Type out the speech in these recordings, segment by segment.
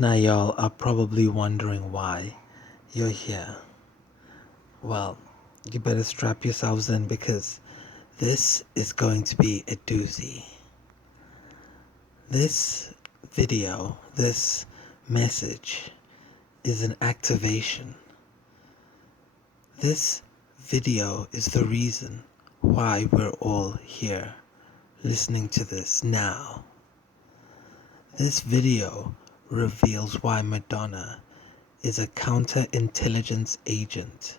Now, y'all are probably wondering why you're here. Well, you better strap yourselves in because this is going to be a doozy. This video, this message is an activation. This video is the reason why we're all here listening to this now. This video reveals why Madonna is a counterintelligence agent,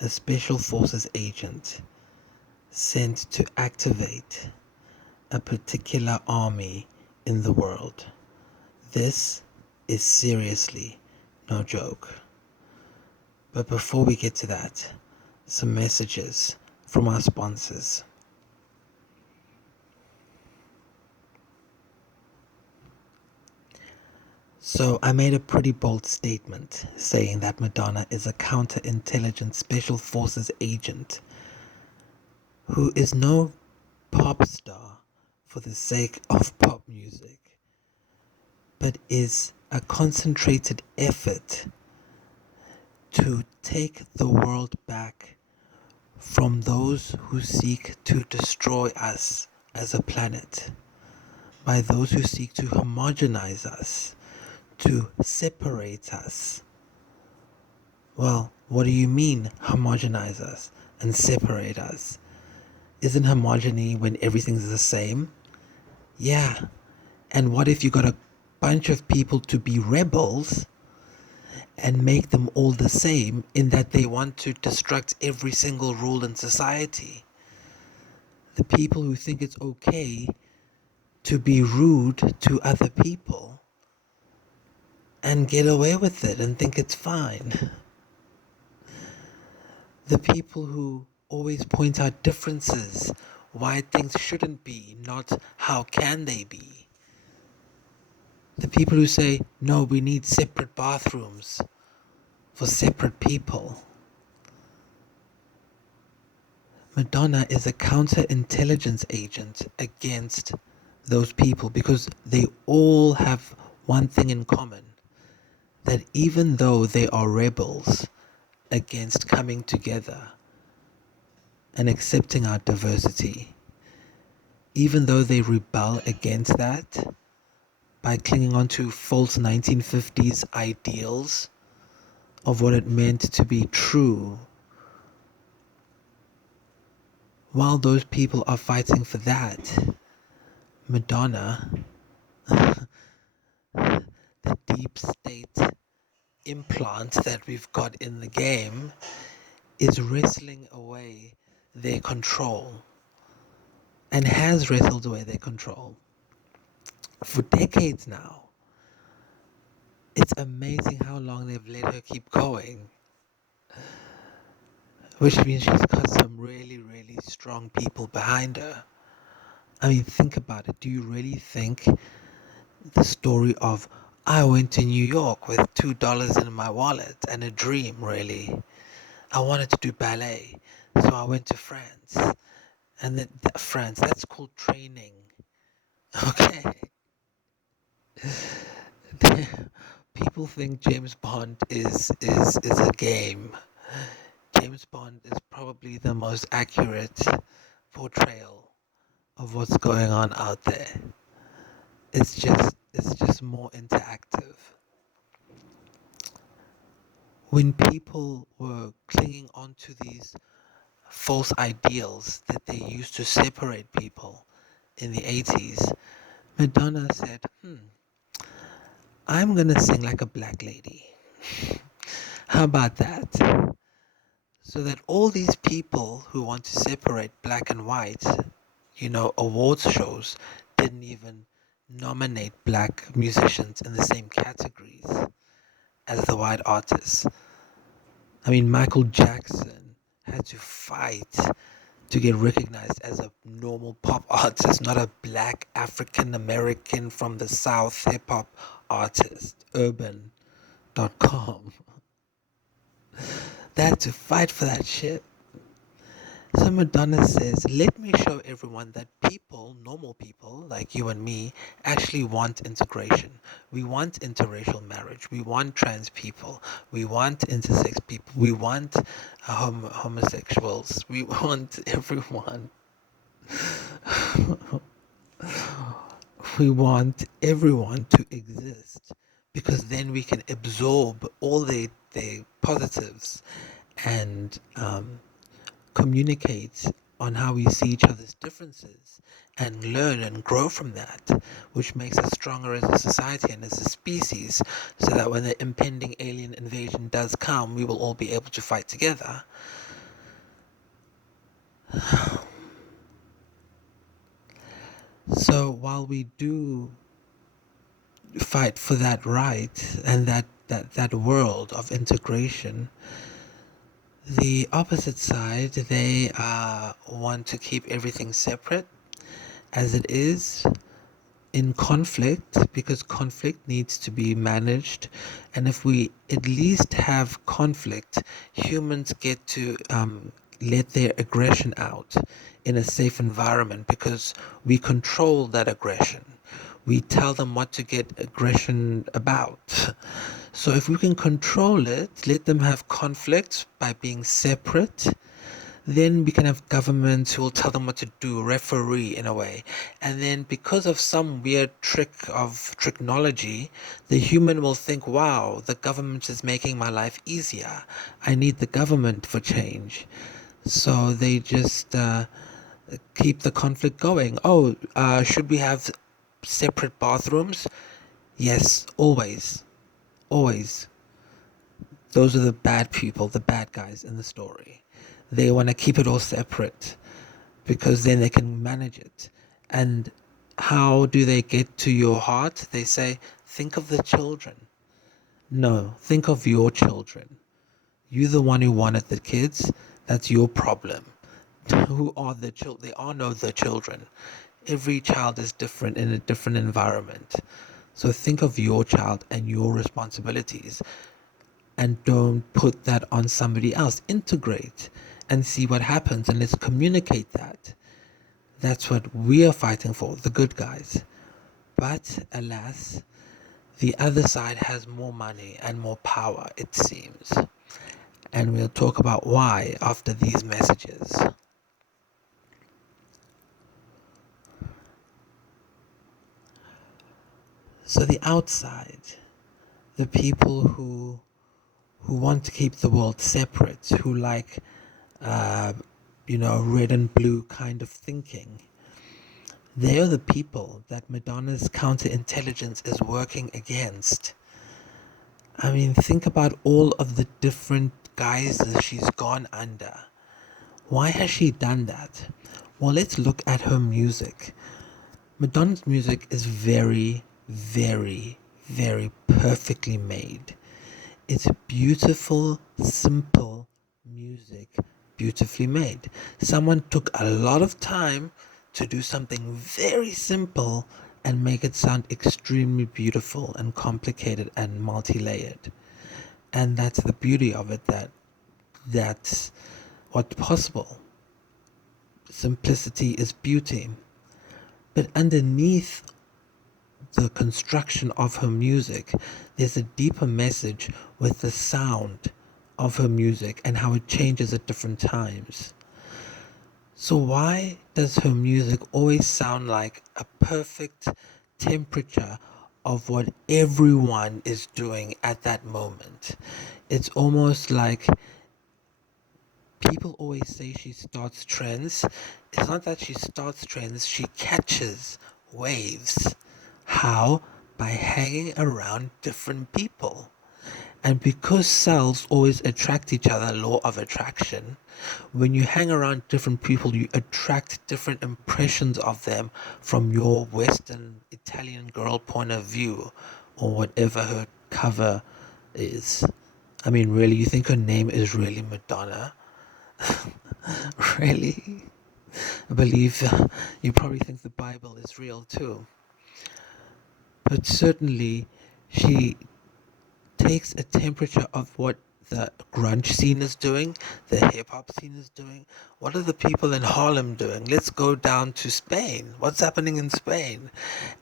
a special forces agent sent to activate a particular army in the world. This is seriously no joke. But before we get to that, some messages from our sponsors. So I made a pretty bold statement saying that Madonna is a counterintelligence special forces agent who is no pop star for the sake of pop music, but is a concentrated effort to take the world back from those who seek to destroy us as a planet, by those who seek to homogenize us, to separate us. Well, what do you mean homogenize us and separate us? Isn't homogeny when everything's the same? Yeah. And what if you got a bunch of people to be rebels and make them all the same in that they want to destruct every single rule in society? The people who think it's okay to be rude to other people and get away with it and think it's fine. The people who always point out differences, why things shouldn't be, not how can they be. The people who say, no, we need separate bathrooms for separate people. Madonna is a counterintelligence agent against those people because they all have one thing in common, that even though they are rebels against coming together and accepting our diversity, even though they rebel against that by clinging on to false 1950s ideals of what it meant to be true, while those people are fighting for that, Madonna, the deep state implant that we've got in the game, is wrestling away their control and has wrestled away their control for decades now. It's amazing how long they've let her keep going, which means she's got some really, really strong people behind her. I mean, think about it. Do you really think the story of I went to New York with $2 in my wallet and a dream, really? I wanted to do ballet, so I went to France. And then France, that's called training. Okay? People think James Bond is a game. James Bond is probably the most accurate portrayal of what's going on out there. It's just more interactive. When people were clinging onto these false ideals that they used to separate people in the 80s, Madonna said, I'm gonna sing like a black lady. How about that? So that all these people who want to separate black and white, awards shows didn't even nominate black musicians in the same categories as the white artists. I mean, Michael Jackson had to fight to get recognized as a normal pop artist, not a black African American from the South hip hop artist, urban.com. They had to fight for that shit. So Madonna says, let me show everyone that people, normal people like you and me, actually want integration. We want interracial marriage. We want trans people. We want intersex people. We want homosexuals. We want everyone. We want everyone to exist because then we can absorb all their positives and communicate on how we see each other's differences and learn and grow from that, which makes us stronger as a society and as a species, so that when the impending alien invasion does come, we will all be able to fight together. So while we do fight for that right and that world of integration, the opposite side, they want to keep everything separate as it is in conflict, because conflict needs to be managed. And if we at least have conflict, humans get to let their aggression out in a safe environment because we control that aggression. We tell them what to get aggression about. So if we can control it, let them have conflict by being separate, then we can have governments who will tell them what to do, referee in a way. And then because of some weird trick of technology, the human will think, wow, the government is making my life easier. I need the government for change. So they just keep the conflict going. Oh, should we have separate bathrooms? Yes, always. Always. Those are the bad people, the bad guys in the story. They want to keep it all separate because then they can manage it. And how do they get to your heart? They say, think of the children. No, think of your children. You're the one who wanted the kids. That's your problem. Who are the children? There are no the children. Every child is different in a different environment. So think of your child and your responsibilities, and don't put that on somebody else. Integrate and see what happens, and let's communicate that. That's what we are fighting for, the good guys. But alas, the other side has more money and more power, it seems. And we'll talk about why after these messages. So the outside, the people who want to keep the world separate, who like red and blue kind of thinking. They are the people that Madonna's counterintelligence is working against. I mean, think about all of the different guises she's gone under. Why has she done that? Well, let's look at her music. Madonna's music is very, very, very perfectly made. It's beautiful, simple music, beautifully made. Someone took a lot of time to do something very simple and make it sound extremely beautiful and complicated and multi-layered. And that's the beauty of it, that's what's possible. Simplicity is beauty. But underneath the construction of her music, there's a deeper message with the sound of her music and how it changes at different times. So why does her music always sound like a perfect temperature of what everyone is doing at that moment? It's almost like people always say she starts trends. It's not that she starts trends, she catches waves. How? By hanging around different people. And because cells always attract each other, law of attraction, when you hang around different people, you attract different impressions of them from your Western Italian girl point of view, or whatever her cover is. I mean, really, you think her name is really Madonna? Really? I believe you probably think the Bible is real too. But certainly, she takes a temperature of what the grunge scene is doing, the hip hop scene is doing. What are the people in Harlem doing? Let's go down to Spain. What's happening in Spain?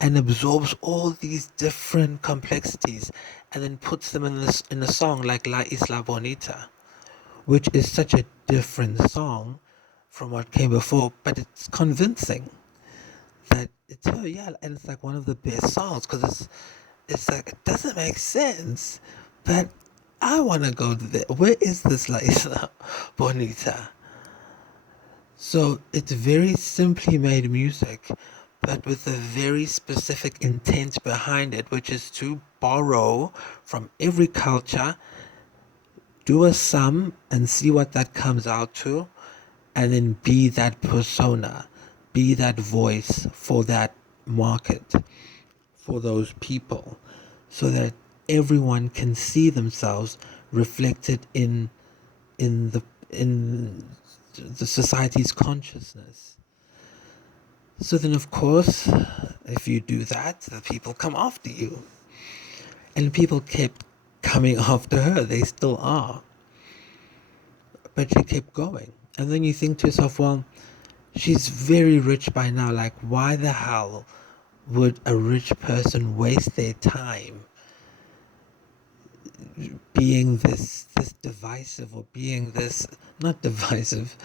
And absorbs all these different complexities and then puts them in a song like La Isla Bonita, which is such a different song from what came before, but it's convincing that it's her, yeah, and it's like one of the best songs because it's like it doesn't make sense, but I want to go to there. Where is this La Isla Bonita? So it's very simply made music, but with a very specific intent behind it, which is to borrow from every culture, do a sum, and see what that comes out to, and then be that persona, be that voice for that market, for those people, so that everyone can see themselves reflected in the society's consciousness. So then, of course, if you do that, the people come after you. And people kept coming after her. They still are. But she kept going. And then you think to yourself, well, she's very rich by now. Like, why the hell would a rich person waste their time being this divisive, or being this not divisive,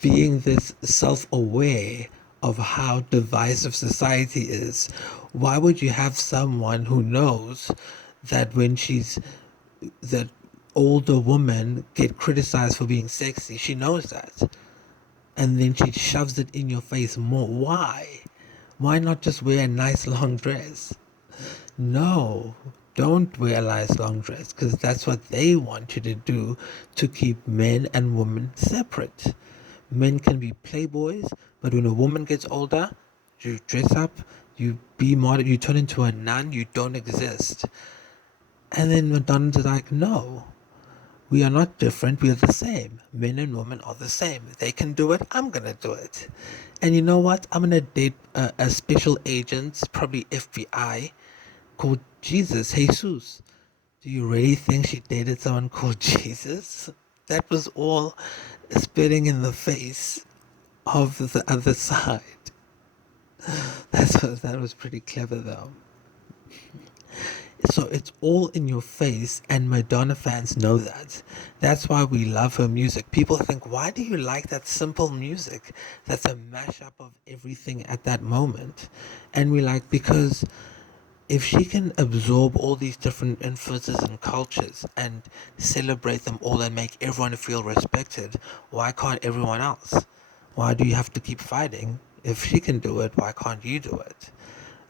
being this self-aware of how divisive society is? Why would you have someone who knows that when she's that older woman get criticized for being sexy? She knows that, and then she shoves it in your face more. Why not just wear a nice long dress? No, don't wear a nice long dress, because that's what they want you to do, to keep men and women separate. Men can be playboys, but when a woman gets older, you dress up, you be modern, you turn into a nun, you don't exist. And then Madonna's like, no, we are not different, we are the same. Men and women are the same. They can do it, I'm gonna do it. And you know what? I'm gonna date a special agent, probably FBI, called Jesus. Do you really think she dated someone called Jesus? That was all spitting in the face of the other side. That was pretty clever though. So it's all in your face, and Madonna fans know that. That's why we love her music. People think, why do you like that simple music that's a mashup of everything at that moment? And we like, because if she can absorb all these different influences and cultures and celebrate them all and make everyone feel respected, why can't everyone else? Why do you have to keep fighting? If she can do it, why can't you do it?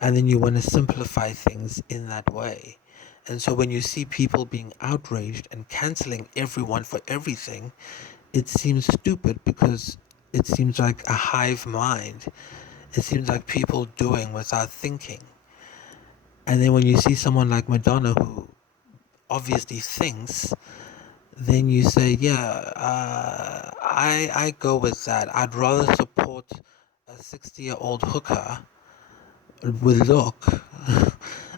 And then you want to simplify things in that way. And so when you see people being outraged and canceling everyone for everything, it seems stupid, because it seems like a hive mind. It seems like people doing without thinking. And then when you see someone like Madonna, who obviously thinks, then you say, yeah, I go with that. I'd rather support a 60-year-old hooker with look,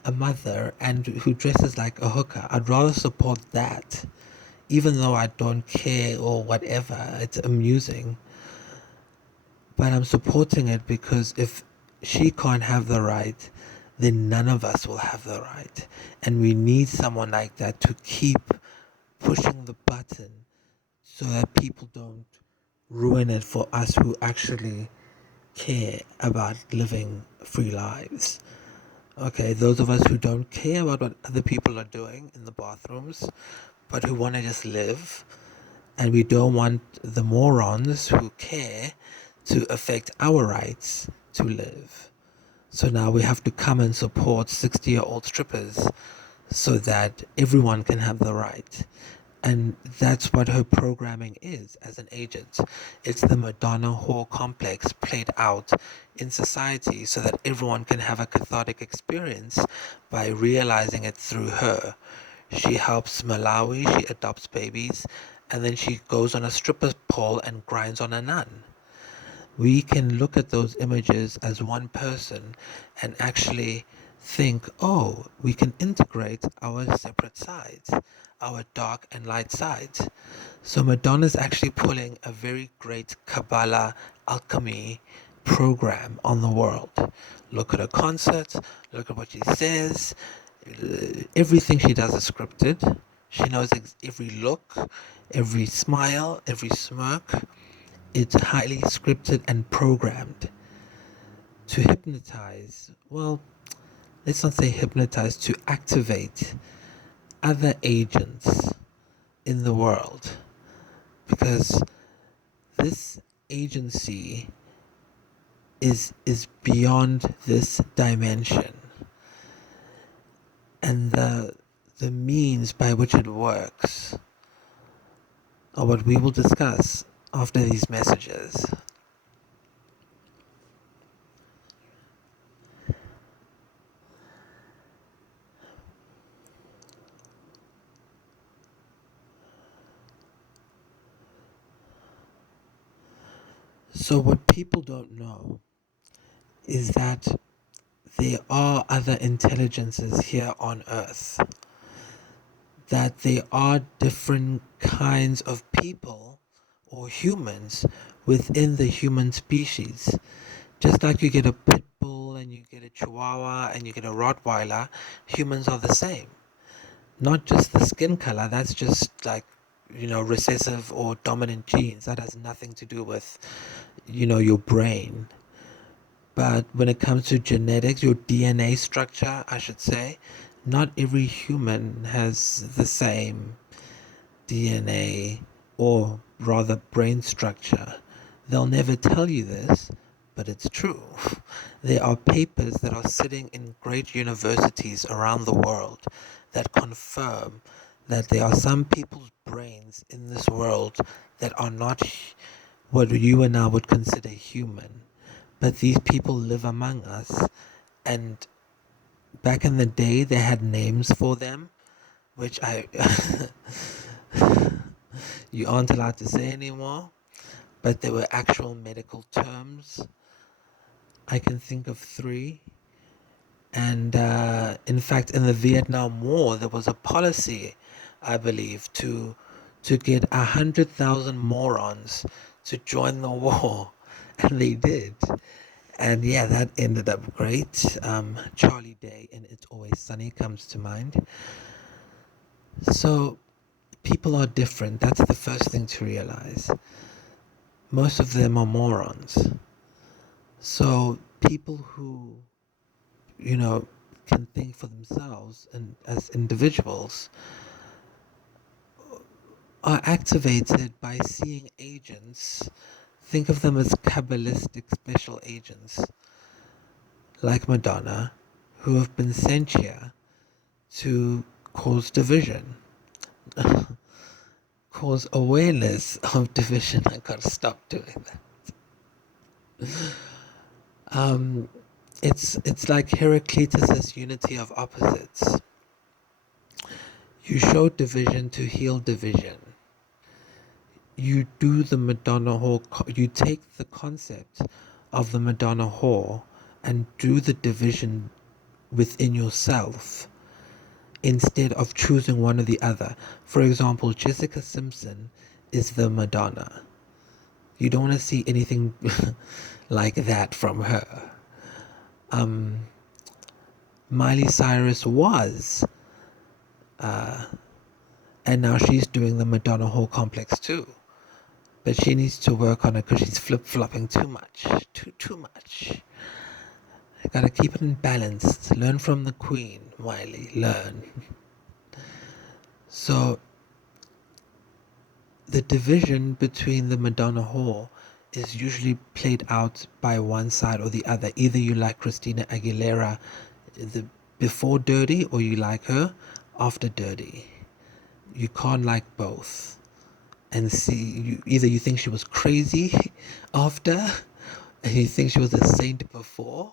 a mother, and who dresses like a hooker. I'd rather support that, even though I don't care or whatever. It's amusing, but I'm supporting it, because if she can't have the right, then none of us will have the right. And we need someone like that to keep pushing the button, so that people don't ruin it for us who actually care about living free lives. Okay, those of us who don't care about what other people are doing in the bathrooms, but who want to just live, and we don't want the morons who care to affect our rights to live. So now we have to come and support 60-year-old strippers, so that everyone can have the right. And that's what her programming is as an agent. It's the Madonna whore complex played out in society, so that everyone can have a cathartic experience by realizing it through her. She helps Malawi, she adopts babies, and then she goes on a stripper pole and grinds on a nun. We can look at those images as one person and actually think, oh, we can integrate our separate sides, our dark and light sides. So Madonna's actually pulling a very great Kabbalah alchemy program on the world. Look at her concerts, look at what she says. Everything she does is scripted. She knows every look, every smile, every smirk. It's highly scripted and programmed to hypnotize. Well, let's not say hypnotize, to activate other agents in the world, because this agency is beyond this dimension, and the means by which it works are what we will discuss after these messages. So what people don't know is that there are other intelligences here on Earth, that there are different kinds of people or humans within the human species. Just like you get a pit bull and you get a chihuahua and you get a Rottweiler, humans are the same. Not just the skin color, that's just like, recessive or dominant genes. That has nothing to do with, your brain. But when it comes to genetics, your DNA structure, I should say, not every human has the same DNA, or rather brain structure. They'll never tell you this, but it's true. There are papers that are sitting in great universities around the world that confirm that there are some people's brains in this world that are not what you and I would consider human. But these people live among us, and back in the day they had names for them, which I you aren't allowed to say anymore, but there were actual medical terms. I can think of three. And in fact, in the Vietnam War, there was a policy, I believe, to get 100,000 morons to join the war, and they did. And yeah, that ended up great. Charlie Day in It's Always Sunny comes to mind. So people are different. That's the first thing to realize. Most of them are morons. So people who, can think for themselves and as individuals are activated by seeing agents. Think of them as Kabbalistic special agents like Madonna, who have been sent here to cause division, cause awareness of division. I gotta stop doing that. It's like Heraclitus's unity of opposites. You show division to heal division. You do the Madonna whore. You take the concept of the Madonna whore and do the division within yourself, instead of choosing one or the other. For example, Jessica Simpson is the Madonna. You don't want to see anything like that from her. Miley Cyrus was, and now she's doing the Madonna whole complex too. But she needs to work on it because she's flip-flopping too much. Too much. I gotta keep it in balance. Learn from the queen, Miley. Learn. So, the division between the Madonna whore is usually played out by one side or the other. Either you like Christina Aguilera before Dirty, or you like her after Dirty. You can't like both. And see, either you think she was crazy after, and you think she was a saint before,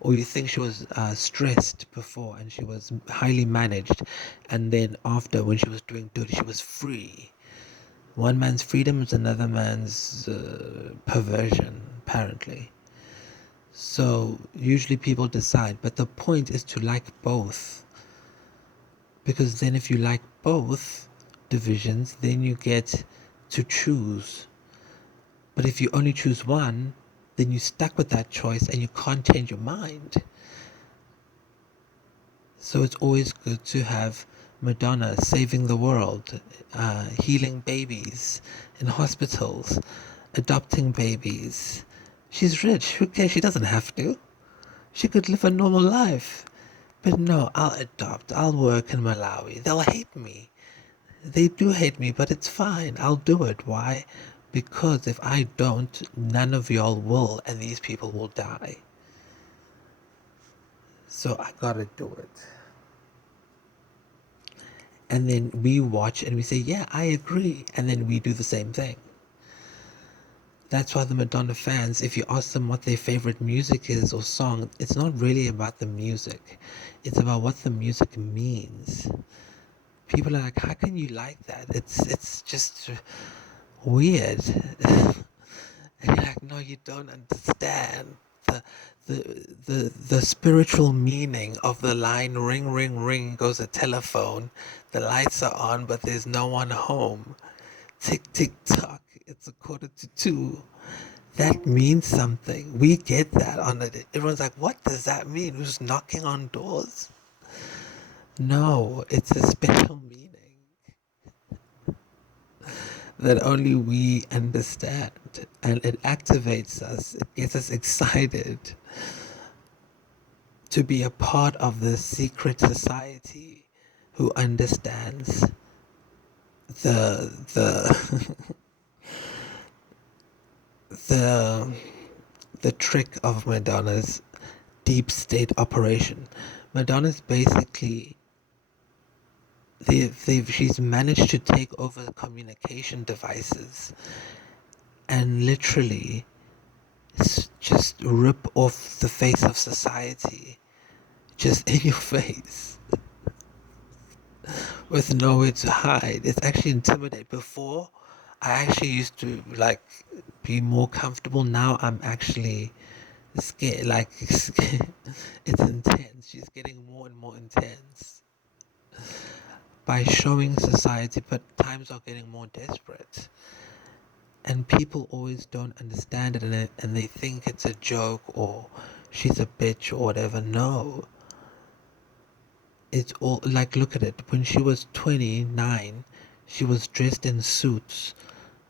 or you think she was stressed before and she was highly managed, and then after, when she was doing Dirty, she was free. One man's freedom is another man's perversion, apparently. So usually people decide, but the point is to like both. Because then if you like both divisions, then you get to choose. But if you only choose one, then you're stuck with that choice and you can't change your mind. So it's always good to have Madonna saving the world, healing babies in hospitals, adopting babies. She's rich. Who cares? She doesn't have to. She could live a normal life. But no, I'll adopt. I'll work in Malawi. They'll hate me. They do hate me, but it's fine. I'll do it. Why? Because if I don't, none of y'all will, and these people will die. So I gotta do it. And then we watch and we say, yeah, I agree. And then we do the same thing. That's why the Madonna fans, if you ask them what their favorite music is or song, it's not really about the music. It's about what the music means. People are like, how can you like that? It's just weird. And you're like, no, you don't understand the spiritual meaning of the line ring ring ring goes a telephone. The lights are on, but there's no one home. Tick tick tock. It's 1:45. That means something. We get that on it. Everyone's like, what does that mean? Who's knocking on doors? No, it's a special meaning that only we understand, and it activates us. It gets us excited to be a part of this secret society who understands the the the trick of Madonna's deep state operation. Madonna's basically she's managed to take over communication devices and literally just rip off the face of society, just in your face, with nowhere to hide. It's actually intimidating. Before, I actually used to like be more comfortable. Now I'm actually scared. Like it's intense. She's getting more and more intense by showing society, but times are getting more desperate. And people always don't understand it, and they think it's a joke or she's a bitch or whatever. No, it's all like, look at it. When she was 29, she was dressed in suits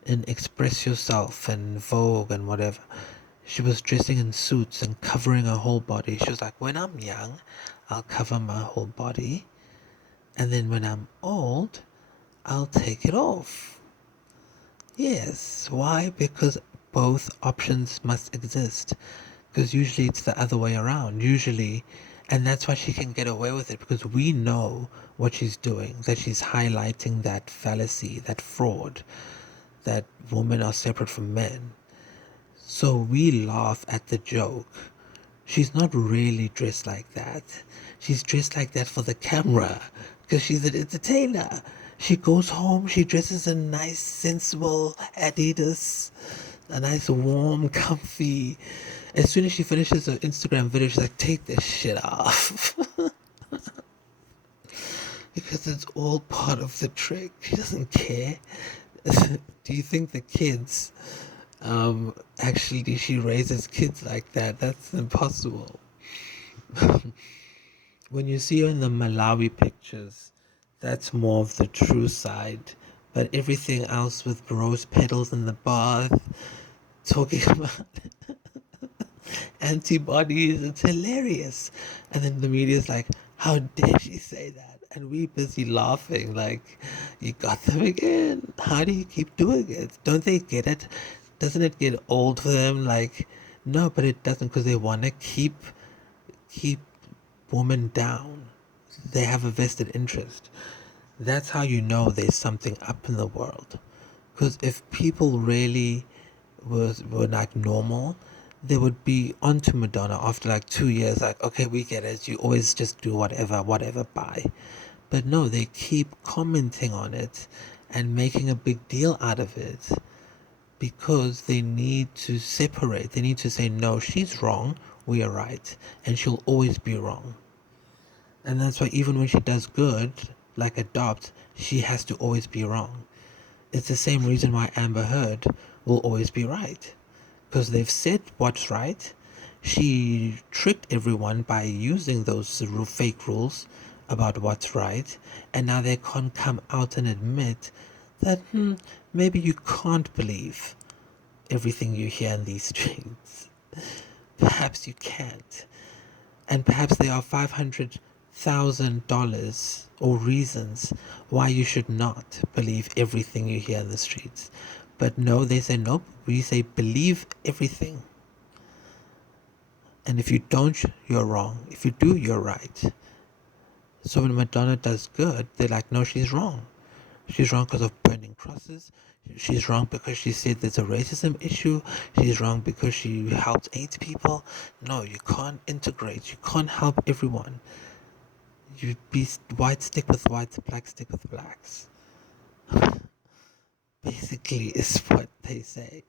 in Express Yourself and Vogue and whatever. She was dressing in suits and covering her whole body. She was like, when I'm young, I'll cover my whole body, and then when I'm old, I'll take it off. Yes. Why? Because both options must exist. Because usually it's the other way around. Usually, and that's why she can get away with it, because we know what she's doing, that she's highlighting that fallacy, that fraud, that women are separate from men. So we laugh at the joke. She's not really dressed like that. She's dressed like that for the camera because she's an entertainer. She goes home, she dresses in nice, sensible Adidas, a nice, warm, comfy. As soon as she finishes her Instagram video, she's like, take this shit off. Because it's all part of the trick. She doesn't care. Do you think the kids actually she raises kids like that? That's impossible. When you see her in the Malawi pictures, that's more of the true side. But everything else with rose petals in the bath, talking about antibodies, it's hilarious. And then the media's like, how dare she say that? And we busy laughing like, you got them again. How do you keep doing it? Don't they get it? Doesn't it get old for them? Like, no, but it doesn't, because they want to keep women down. They have a vested interest. That's how you know there's something up in the world. Because if people really were like normal, they would be onto Madonna after like 2 years. Like, okay, we get it. You always just do whatever, bye. But no, they keep commenting on it and making a big deal out of it because they need to separate. They need to say, no, she's wrong. we are right, and she'll always be wrong. And that's why even when she does good, like Adopt, she has to always be wrong. It's the same reason why Amber Heard will always be right. Because they've said what's right. She tricked everyone by using those fake rules about what's right. And now they can't come out and admit that maybe you can't believe everything you hear in these streets. Perhaps you can't. And perhaps there are $500,000 or reasons why you should not believe everything you hear in the streets. But no, they say nope. We say believe everything. And if you don't, you're wrong. If you do, you're right. So when Madonna does good, they're like, no, she's wrong. She's wrong because of burning crosses. She's wrong because she said there's a racism issue. She's wrong because she helped AIDS people. No, you can't integrate. You can't help everyone. You be white stick with whites, black stick with blacks. Basically, is what they say.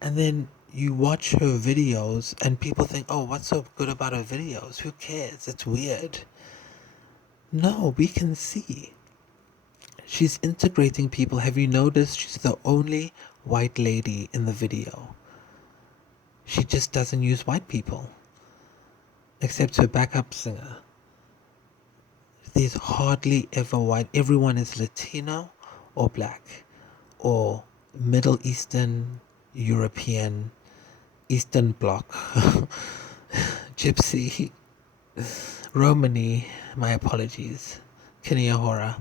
And then you watch her videos, and people think, oh, what's so good about her videos? Who cares? It's weird. No, we can see. She's integrating people. Have you noticed she's the only white lady in the video? She just doesn't use white people. Except her backup singer. There's hardly ever white. Everyone is Latino or black or Middle Eastern, European, Eastern Bloc, Gypsy, Romani, my apologies, Kiniahora.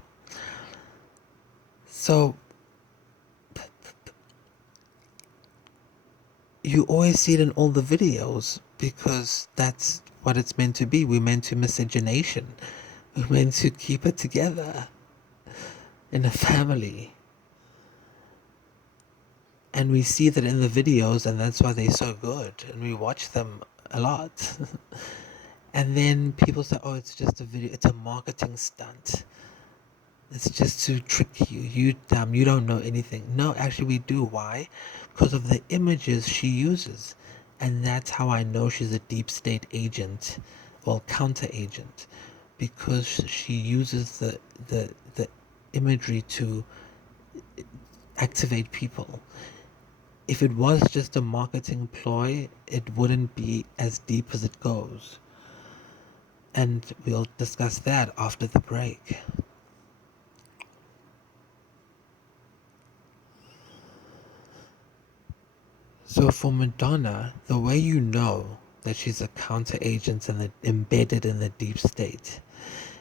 So you always see it in all the videos because that's what it's meant to be. We're meant to miscegenation. We're meant to keep it together in a family. And we see that in the videos, and that's why they're so good. And we watch them a lot. And then people say, oh, it's just a video. It's a marketing stunt. It's just to trick you. You dumb. You don't know anything. No, actually we do. Why? Because of the images she uses. And that's how I know she's a deep state agent. Well, counter agent. Because she uses the imagery to activate people. If it was just a marketing ploy, it wouldn't be as deep as it goes. And we'll discuss that after the break. So for Madonna, the way you know that she's a counter agent and embedded in the deep state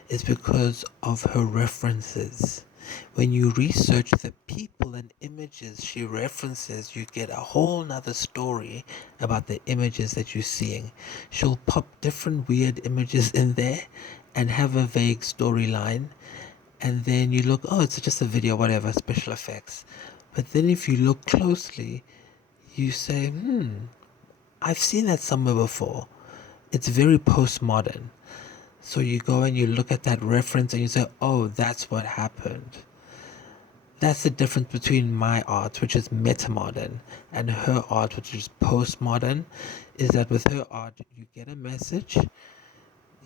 is because of her references. When you research the people and images she references, you get a whole nother story about the images that you're seeing. She'll pop different weird images in there and have a vague storyline. And then you look, oh, it's just a video, whatever, special effects. But then if you look closely, you say, I've seen that somewhere before. It's very postmodern. So you go and you look at that reference and you say, oh, that's what happened. That's the difference between my art, which is metamodern, and her art, which is postmodern, is that with her art, you get a message,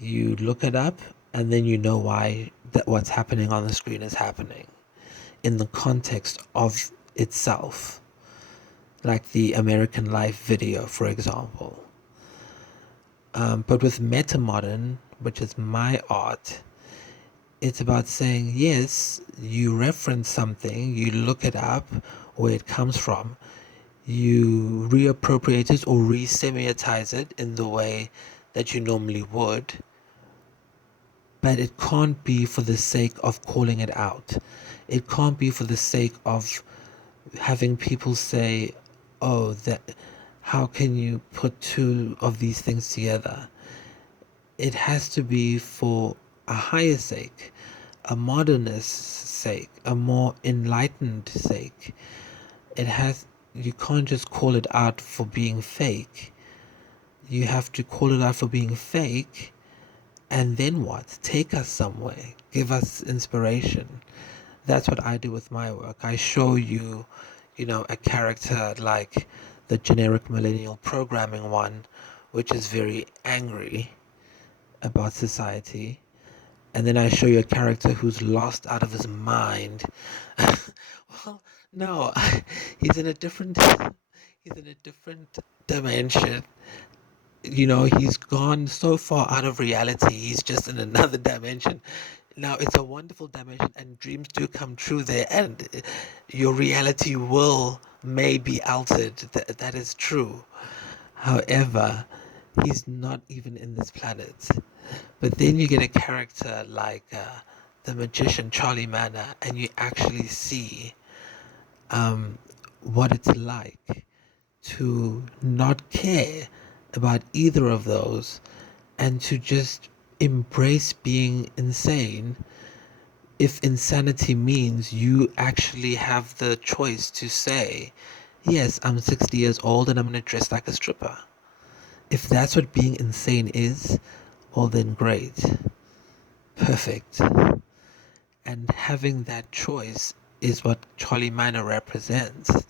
you look it up, and then you know why that what's happening on the screen is happening in the context of itself. Like the American Life video, for example. But with metamodern, which is my art, it's about saying, yes, you reference something, you look it up, where it comes from, you reappropriate it or re-semiotize it in the way that you normally would, but it can't be for the sake of calling it out. It can't be for the sake of having people say, oh, that how can you put two of these things together? It has to be for a higher sake, a modernist sake, a more enlightened sake. You can't just call it out for being fake. You have to call it out for being fake, and then what? Take us somewhere. Give us inspiration. That's what I do with my work. I show you, a character like the generic millennial programming one, which is very angry about society. And then I show you a character who's lost out of his mind. Well, no, he's in a different he's in a different dimension. You know, he's gone so far out of reality. He's just in another dimension. Now, it's a wonderful dimension, and dreams do come true there, and your reality will may be altered. That is true. However, he's not even in this planet. But then you get a character like the magician Charlie Manor, and you actually see what it's like to not care about either of those and to just embrace being insane. If insanity means you actually have the choice to say, yes, I'm 60 years old and I'm going to dress like a stripper. If that's what being insane is, well, then great. Perfect. And having that choice is what Charlie Minor represents,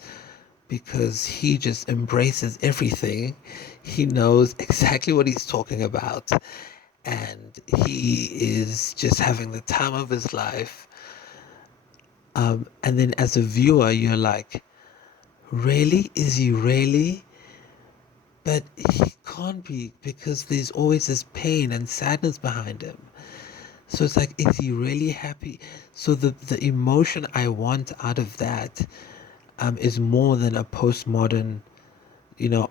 because he just embraces everything. He knows exactly what he's talking about, and he is just having the time of his life. And then as a viewer, you're like, really? Is he really? But he can't be, because there's always this pain and sadness behind him. So it's like, is he really happy? So the emotion I want out of that is more than a postmodern,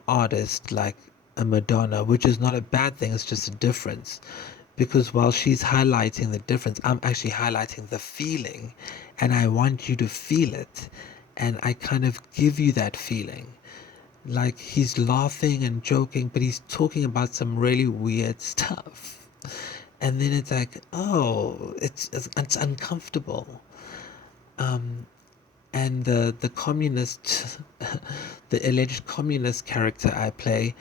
artist like a Madonna, which is not a bad thing. It's just a difference. Because while she's highlighting the difference, I'm actually highlighting the feeling, and I want you to feel it. And I kind of give you that feeling. Like, he's laughing and joking, but he's talking about some really weird stuff. And then it's like, oh, it's uncomfortable. And the communist, the alleged communist character I play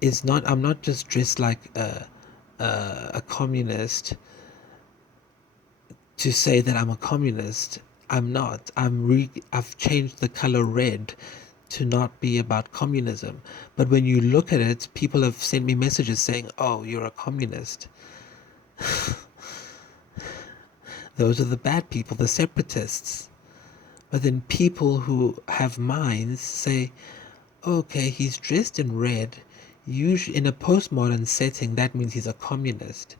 is not. I'm not just dressed like a communist to say that I'm a communist. I'm not. I've changed the color red to not be about communism. But when you look at it, people have sent me messages saying, "Oh, you're a communist." Those are the bad people, the separatists. But then people who have minds say, okay, he's dressed in red. Usually in a postmodern setting, that means he's a communist.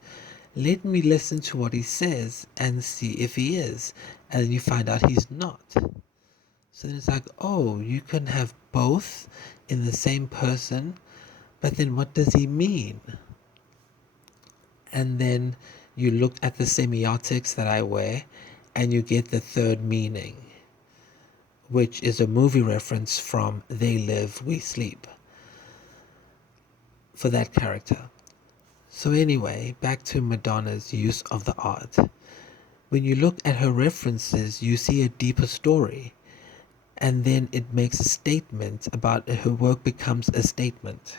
Let me listen to what he says and see if he is. And then you find out he's not. So then it's like, oh, you can have both in the same person, but then what does he mean? And then you look at the semiotics that I wear, and you get the third meaning, which is a movie reference from They Live, We Sleep, for that character. So anyway, back to Madonna's use of the art. When you look at her references, you see a deeper story, and then it makes a statement about her work becomes a statement.